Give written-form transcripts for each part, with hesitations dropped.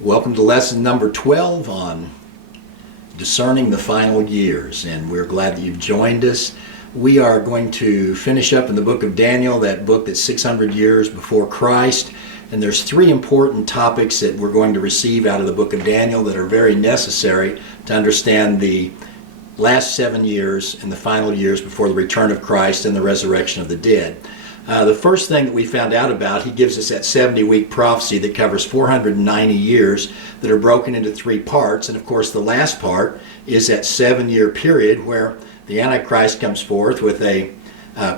Welcome to lesson number 12 on Discerning the Final Years, and we're glad that you've joined us. We are going to finish up in the book of Daniel, that book that's 600 years before Christ, and there's three important topics that we're going to receive out of the book of Daniel that are very necessary to understand the last 7 years and the final years before the return of Christ and the resurrection of the dead. The first thing that we found out about, he gives us that 70-week prophecy that covers 490 years that are broken into three parts. And of course, the last part is that 7-year period where the Antichrist comes forth with a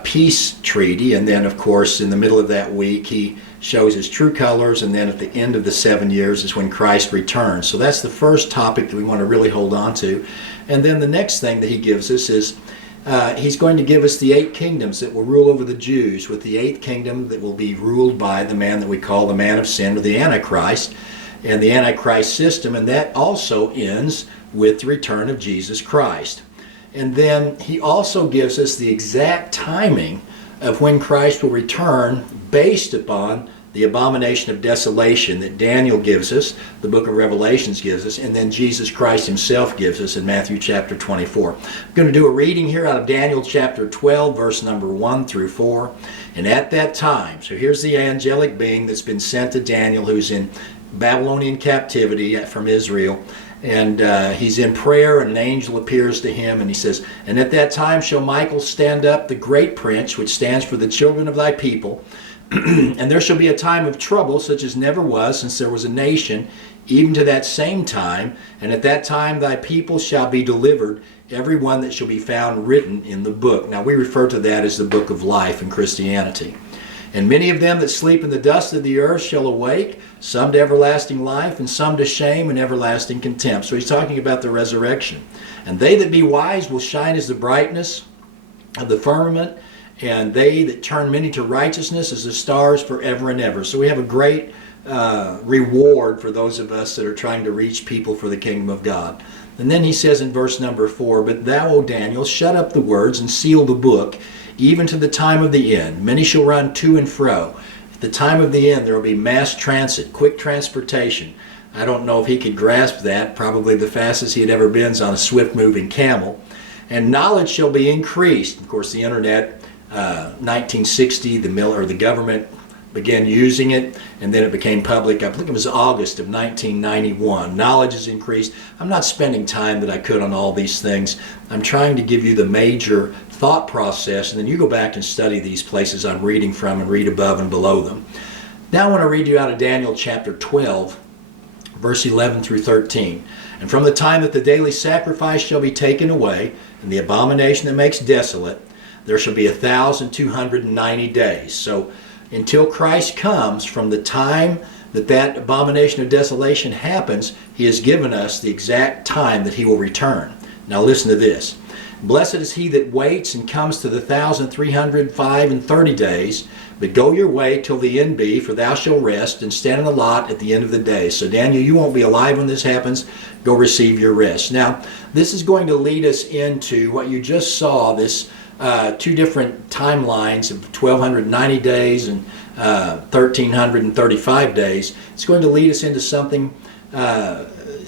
peace treaty. And then, of course, in the middle of that week, he shows his true colors. And then at the end of the 7 years is when Christ returns. So that's the first topic that we want to really hold on to. And then the next thing that he gives us is he's going to give us the 8 kingdoms that will rule over the Jews, with the 8th kingdom that will be ruled by the man that we call the man of sin, or the Antichrist, and the Antichrist system, and that also ends with the return of Jesus Christ. And then he also gives us the exact timing of when Christ will return based upon the abomination of desolation that Daniel gives us, the book of Revelations gives us, and then Jesus Christ himself gives us in Matthew chapter 24. I'm going to do a reading here out of Daniel chapter 12, verse number 1 through 4. And at that time, so here's the angelic being that's been sent to Daniel, who's in Babylonian captivity from Israel. And he's in prayer, and an angel appears to him, and he says, "And at that time shall Michael stand up, the great prince, which stands for the children of thy people. And there shall be a time of trouble such as never was since there was a nation, even to that same time. And at that time thy people shall be delivered, every one that shall be found written in the book." Now we refer to that as the book of life in Christianity. "And many of them that sleep in the dust of the earth shall awake, some to everlasting life, and some to shame and everlasting contempt." So he's talking about the resurrection. "And they that be wise will shine as the brightness of the firmament, and they that turn many to righteousness as the stars forever and ever." So we have a great reward for those of us that are trying to reach people for the kingdom of God. And then he says in verse number 4, "But thou, O Daniel, shut up the words and seal the book, even to the time of the end. Many shall run to and fro." At the time of the end, there will be mass transit, quick transportation. I don't know if he could grasp that. Probably the fastest he had ever been is on a swift-moving camel. "And knowledge shall be increased." Of course, the internet, 1960, the government began using it, and then it became public. I think it was August of 1991. Knowledge is increased. I'm not spending time that I could on all these things. I'm trying to give you the major thought process, and then you go back and study these places I'm reading from and read above and below them. Now I want to read you out of Daniel chapter 12, verse 11 through 13. "And from the time that the daily sacrifice shall be taken away, and the abomination that makes desolate, there shall be 1,290 days." So until Christ comes, from the time that that abomination of desolation happens, he has given us the exact time that he will return. Now listen to this. "Blessed is he that waits and comes to the 1,305 days. But go your way till the end be, for thou shalt rest and stand in the lot at the end of the day." So Daniel, you won't be alive when this happens. Go receive your rest. Now this is going to lead us into what you just saw, this two different timelines of 1,290 days and 1,335 days. It's going to lead us into something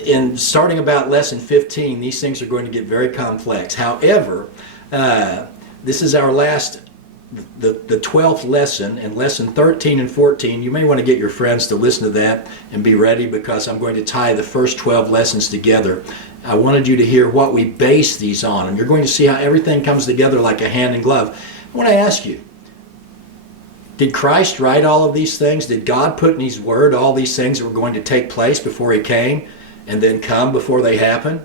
in starting about lesson 15. These things are going to get very complex. However, this is our last, the 12th lesson, and lesson 13 and 14. You may want to get your friends to listen to that and be ready, because I'm going to tie the first 12 lessons together. I wanted you to hear what we base these on, and you're going to see how everything comes together like a hand in glove. I want to ask you, did Christ write all of these things? Did God put in his word all these things that were going to take place before he came and then come before they happen?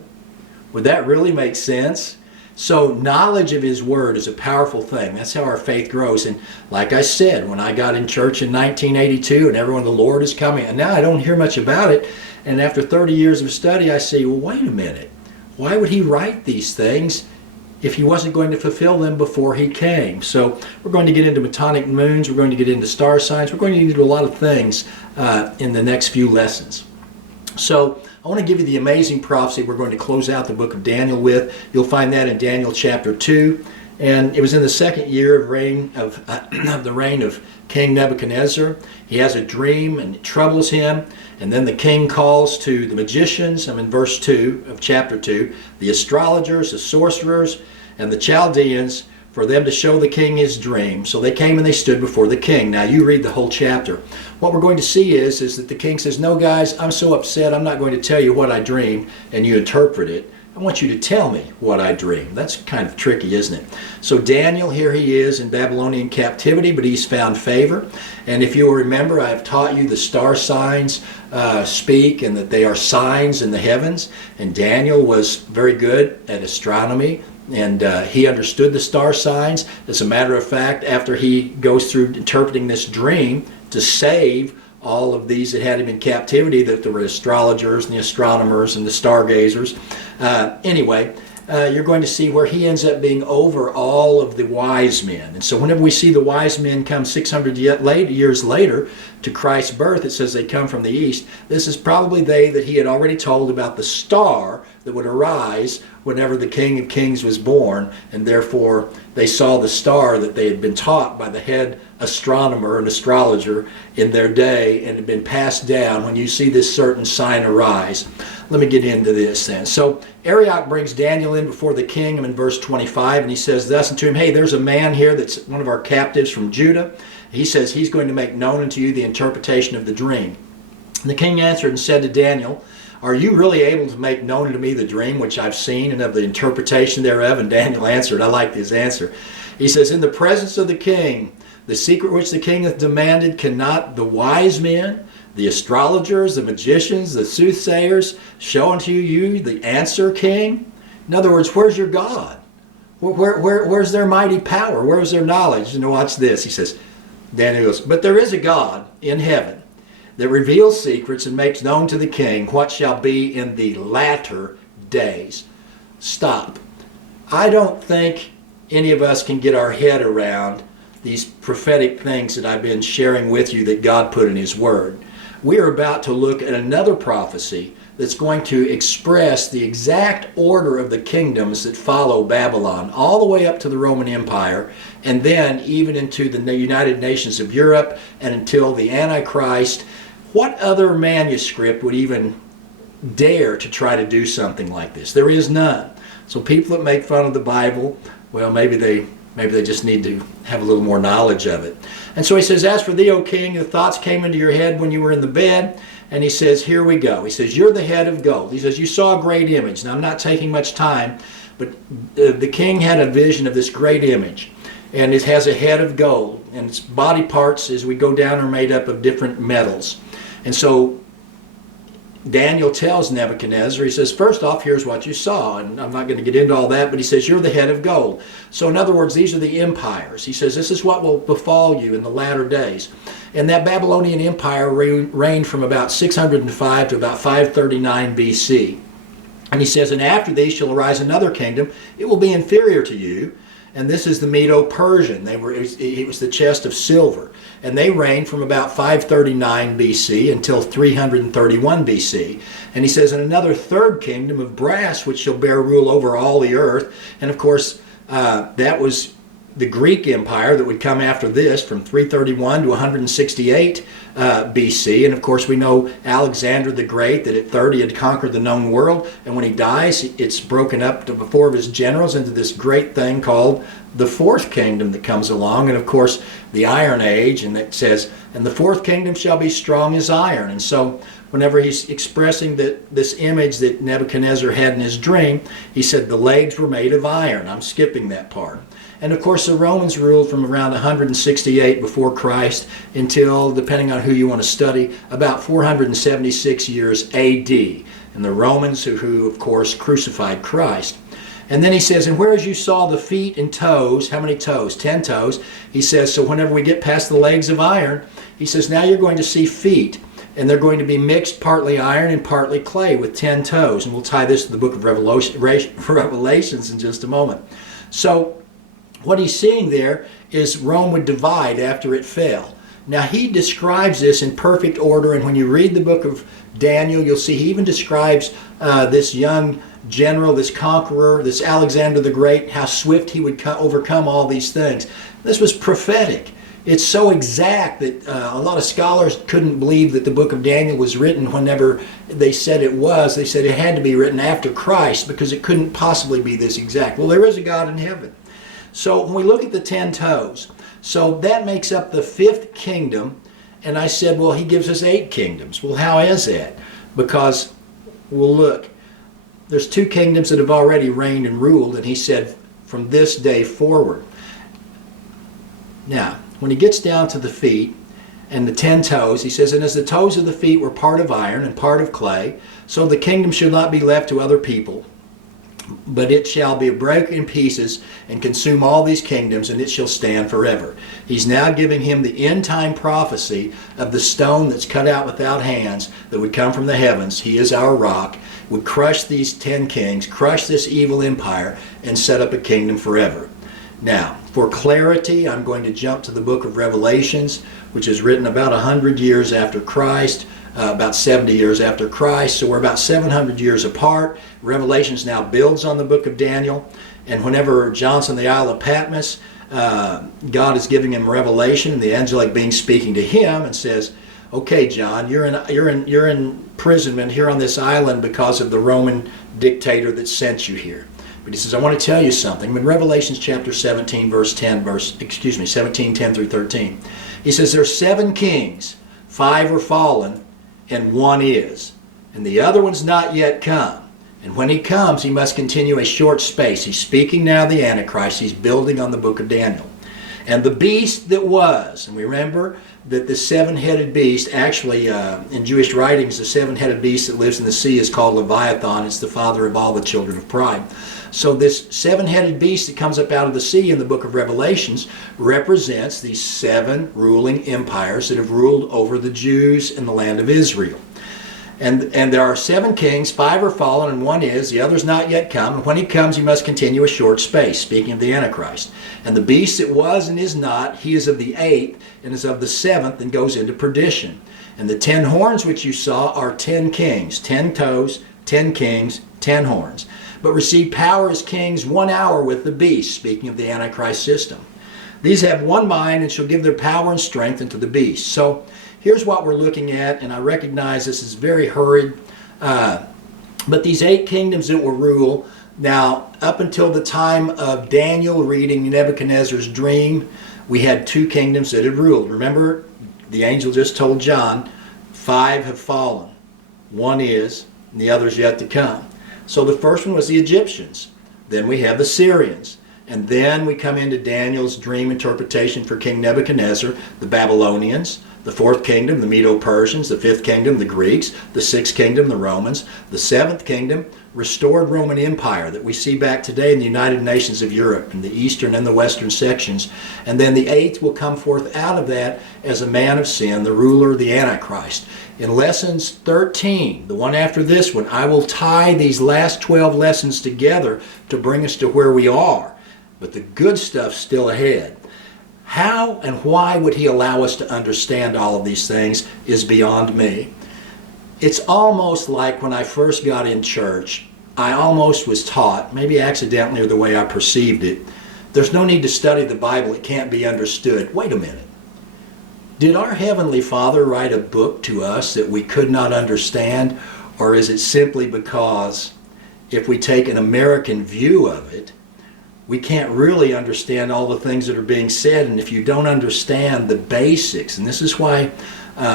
Would that really make sense? So knowledge of his word is a powerful thing. That's how our faith grows. And like I said, when I got in church in 1982 and everyone, the Lord is coming, and now I don't hear much about it. And after 30 years of study, I say, well, wait a minute. Why would he write these things if he wasn't going to fulfill them before he came? So we're going to get into metonic moons. We're going to get into star signs. We're going to get into a lot of things in the next few lessons. So I want to give you the amazing prophecy we're going to close out the book of Daniel with. You'll find that in Daniel chapter 2 And it was in the second year of of the reign of King Nebuchadnezzar. He has a dream and it troubles him. And then the king calls to the magicians, I'm in verse 2 of chapter 2, the astrologers, the sorcerers, and the Chaldeans, for them to show the king his dream. So they came and they stood before the king. Now you read the whole chapter. What we're going to see is that the king says, no guys, I'm so upset, I'm not going to tell you what I dreamed and you interpret it. I want you to tell me what I dreamed. That's kind of tricky, isn't it? So Daniel, here he is in Babylonian captivity, but he's found favor. And if you'll remember, I have taught you the star signs speak and that they are signs in the heavens. And Daniel was very good at astronomy, and he understood the star signs. As a matter of fact, after he goes through interpreting this dream to save all of these that had him in captivity, that there were astrologers and the astronomers and the stargazers. Anyway, you're going to see where he ends up being over all of the wise men. And so whenever we see the wise men come 600 years later to Christ's birth, it says they come from the east. This is probably they that he had already told about the star that would arise whenever the King of Kings was born, and therefore they saw the star that they had been taught by the head astronomer and astrologer in their day and had been passed down. When you see this certain sign arise. Let me get into this then. So Arioch brings Daniel in before the king. I'm in verse 25, and he says thus unto him, hey, there's a man here that's one of our captives from Judah. He says he's going to make known unto you the interpretation of the dream. And the king answered and said to Daniel, are you really able to make known unto me the dream which I've seen and of the interpretation thereof? And Daniel answered, I like his answer. He says, in the presence of the king, the secret which the king hath demanded, cannot the wise men, the astrologers, the magicians, the soothsayers show unto you the answer, king? In other words, where's your God? Where's their mighty power? Where's their knowledge? And watch this. He says, Daniel goes, but there is a God in heaven that reveals secrets and makes known to the king what shall be in the latter days. Stop. I don't think any of us can get our head around these prophetic things that I've been sharing with you that God put in His Word. We are about to look at another prophecy that's going to express the exact order of the kingdoms that follow Babylon, all the way up to the Roman Empire, and then even into the United Nations of Europe and until the Antichrist. What other manuscript would even dare to try to do something like this? There is none. So people that make fun of the Bible, well, maybe they just need to have a little more knowledge of it. And so he says, as for thee, O king, the thoughts came into your head when you were in the bed. And he says, here we go. He says, you're the head of gold. He says, you saw a great image. Now, I'm not taking much time, but the king had a vision of this great image. And it has a head of gold. And its body parts, as we go down, are made up of different metals. And so Daniel tells Nebuchadnezzar, he says, first off, here's what you saw. And I'm not going to get into all that, but he says, you're the head of gold. So in other words, these are the empires. He says, this is what will befall you in the latter days. And that Babylonian empire reigned from about 605 to about 539 BC. And he says, and after these shall arise another kingdom. It will be inferior to you. And this is the Medo-Persian. It was the chest of silver. And they reigned from about 539 BC until 331 BC. And he says, and another third kingdom of brass, which shall bear rule over all the earth. And of course, that was the Greek Empire that would come after this from 331 to 168 BC. And of course, we know Alexander the Great, that at 30 had conquered the known world. And when he dies, it's broken up to four of his generals into this great thing called the fourth kingdom that comes along. And of course, the Iron Age, and it says, and the fourth kingdom shall be strong as iron. And so whenever he's expressing this image that Nebuchadnezzar had in his dream, he said the legs were made of iron. I'm skipping that part. And of course, the Romans ruled from around 168 before Christ until, depending on who you want to study, about 476 years AD. And the Romans who of course, crucified Christ. And then he says, and whereas you saw the feet and toes, how many toes? 10 toes. He says, so whenever we get past the legs of iron, he says, now you're going to see feet. And they're going to be mixed, partly iron and partly clay, with 10 toes. And we'll tie this to the book of Revelations in just a moment. So what he's seeing there is Rome would divide after it fell. Now he describes this in perfect order, and when you read the book of Daniel, you'll see he even describes this young general, this conqueror, this Alexander the Great, how swift he would overcome all these things. This was prophetic. It's so exact that a lot of scholars couldn't believe that the book of Daniel was written whenever they said it was. They said it had to be written after Christ because it couldn't possibly be this exact. Well, there is a God in heaven. So when we look at the 10 toes, so that makes up the 5th kingdom. And I said, well, he gives us 8 kingdoms. Well, how is that? Because, well, look, there's 2 kingdoms that have already reigned and ruled, and he said, from this day forward. Now, when he gets down to the feet and the 10 toes, he says, and as the toes of the feet were part of iron and part of clay, so the kingdom shall not be left to other people, but it shall be broken in pieces and consume all these kingdoms, and it shall stand forever. He's now giving him the end time prophecy of the stone that's cut out without hands that would come from the heavens. He is our rock, would crush these 10 kings, crush this evil empire, and set up a kingdom forever. Now, for clarity, I'm going to jump to the book of Revelations, which is written about 100 years after Christ, about 70 years after Christ, so we're about 700 years apart. Revelations now builds on the book of Daniel, and whenever John's on the Isle of Patmos, God is giving him revelation, and the angelic being speaking to him and says, okay, John, you're in imprisonment here on this island because of the Roman dictator that sent you here. But he says, I want to tell you something. In Revelation chapter 17, 17, 10 through 13, he says, there's 7 kings, 5 are fallen, and 1 is. And the other one's not yet come. And when he comes, he must continue a short space. He's speaking now the Antichrist. He's building on the book of Daniel. And the beast that was, and we remember that the 7-headed beast, actually in Jewish writings, the 7-headed beast that lives in the sea is called Leviathan. It's the father of all the children of pride. So this 7-headed beast that comes up out of the sea in the book of Revelations represents these 7 ruling empires that have ruled over the Jews in the land of Israel. And there are 7 kings, 5 are fallen and 1 is, the other's not yet come. And when he comes, he must continue a short space, speaking of the Antichrist. And the beast that was and is not, he is of the 8th and is of the 7th and goes into perdition. And the 10 horns which you saw are 10 kings, 10 toes, 10 kings, 10 horns. But receive power as kings 1 hour with the beast, speaking of the Antichrist system. These have one mind and shall give their power and strength unto the beast. So here's what we're looking at, and I recognize this is very hurried, but these 8 kingdoms that will rule, now up until the time of Daniel reading Nebuchadnezzar's dream, we had 2 kingdoms that had ruled. Remember, the angel just told John, 5 have fallen, 1 is, and the other's yet to come. So the first one was the Egyptians. Then we have the Syrians. And then we come into Daniel's dream interpretation for King Nebuchadnezzar, the Babylonians, the 4th kingdom, the Medo-Persians, the 5th kingdom, the Greeks, the 6th kingdom, the Romans, the 7th kingdom, restored Roman Empire that we see back today in the United Nations of Europe, in the eastern and the western sections. And then the 8th will come forth out of that as a man of sin, the ruler, the Antichrist. In lessons 13, the one after this one, I will tie these last 12 lessons together to bring us to where we are. But the good stuff's still ahead. How and why would he allow us to understand all of these things is beyond me. It's almost like when I first got in church, I almost was taught, maybe accidentally or the way I perceived it, there's no need to study the Bible, it can't be understood. Wait a minute. Did our Heavenly Father write a book to us that we could not understand? Or is it simply because if we take an American view of it, we can't really understand all the things that are being said? And if you don't understand the basics, and this is why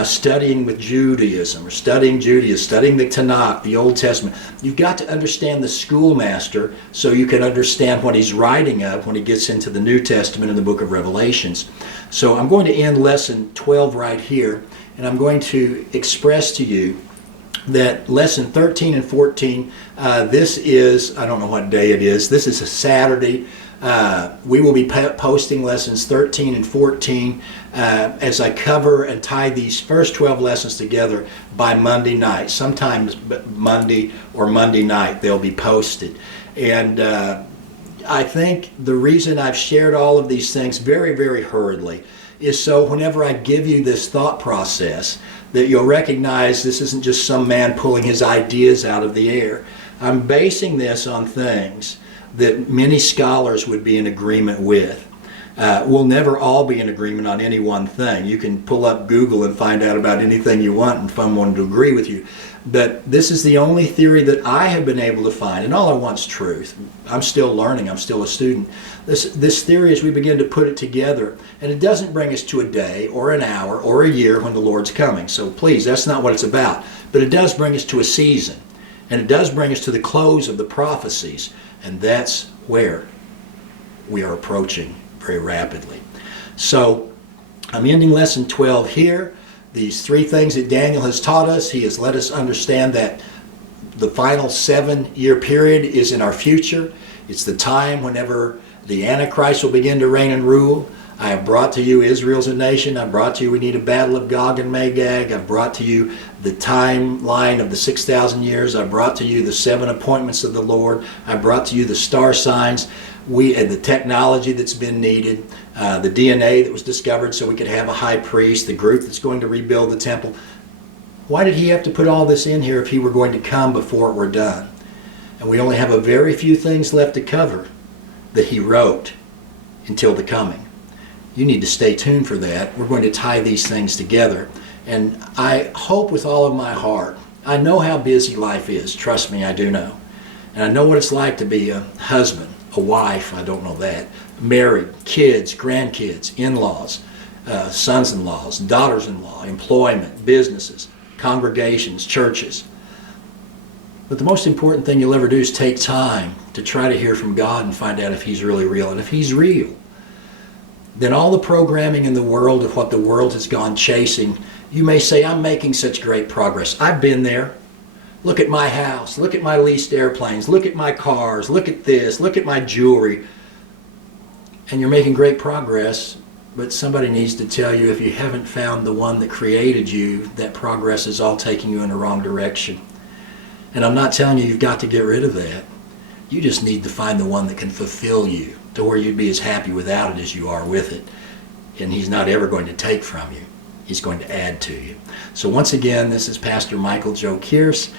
studying with Judaism, or studying the Tanakh, the Old Testament, you've got to understand the schoolmaster so you can understand what he's writing of when he gets into the New Testament in the book of Revelations. So I'm going to end lesson 12 right here, and I'm going to express to you that lesson 13 and 14, this is, I don't know what day it is, this is a Saturday. We will be posting lessons 13 and 14 as I cover and tie these first 12 lessons together by Monday night. Sometimes Monday or Monday night they'll be posted. And I think the reason I've shared all of these things very, very hurriedly is so whenever I give you this thought process that you'll recognize this isn't just some man pulling his ideas out of the air. I'm basing this on things that many scholars would be in agreement with. We'll never all be in agreement on any one thing. You can pull up Google and find out about anything you want and find one to agree with you. But this is the only theory that I have been able to find, and all I want is truth. I'm still learning. I'm still a student. This theory, as we begin to put it together, and it doesn't bring us to a day or an hour or a year when the Lord's coming. So please, that's not what it's about. But it does bring us to a season, and it does bring us to the close of the prophecies, and that's where we are approaching very rapidly. So I'm ending lesson 12 here. These three things that Daniel has taught us. He has let us understand that the final 7-year period is in our future. It's the time whenever the Antichrist will begin to reign and rule. I have brought to you Israel's a nation. I've brought to you we need a battle of Gog and Magog. I've brought to you the timeline of the 6,000 years. I've brought to you the 7 appointments of the Lord. I've brought to you the star signs. And the technology that's been needed, the DNA that was discovered so we could have a high priest, the group that's going to rebuild the temple. Why did he have to put all this in here if he were going to come before it were done? And we only have a very few things left to cover that he wrote until the coming. You need to stay tuned for that. We're going to tie these things together. And I hope with all of my heart, I know how busy life is. Trust me, I do know. And I know what it's like to be a husband, a wife, I don't know that, married, kids, grandkids, in-laws, sons-in-laws, daughters-in-law, employment, businesses, congregations, churches. But the most important thing you'll ever do is take time to try to hear from God and find out if He's really real. And if He's real, then all the programming in the world of what the world has gone chasing, you may say, I'm making such great progress. I've been there. Look at my house. Look at my leased airplanes. Look at my cars. Look at this. Look at my jewelry. And you're making great progress, but somebody needs to tell you if you haven't found the one that created you, that progress is all taking you in the wrong direction. And I'm not telling you you've got to get rid of that. You just need to find the one that can fulfill you to where you'd be as happy without it as you are with it. And He's not ever going to take from you. He's going to add to you. So once again, this is Pastor Michael Joe Kierce.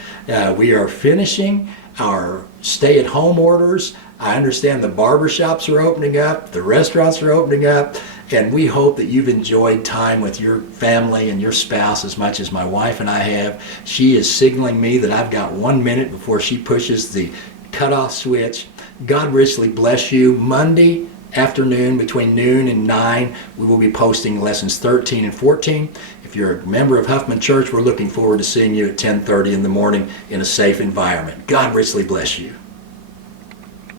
We are finishing our stay-at-home orders. I understand the barbershops are opening up, the restaurants are opening up, and we hope that you've enjoyed time with your family and your spouse as much as my wife and I have. She is signaling me that I've got 1 minute before she pushes the cutoff switch. God richly bless you. Monday afternoon between noon and 9, we will be posting lessons 13 and 14. If you're a member of Huffman Church, we're looking forward to seeing you at 10:30 in the morning in a safe environment. God richly bless you.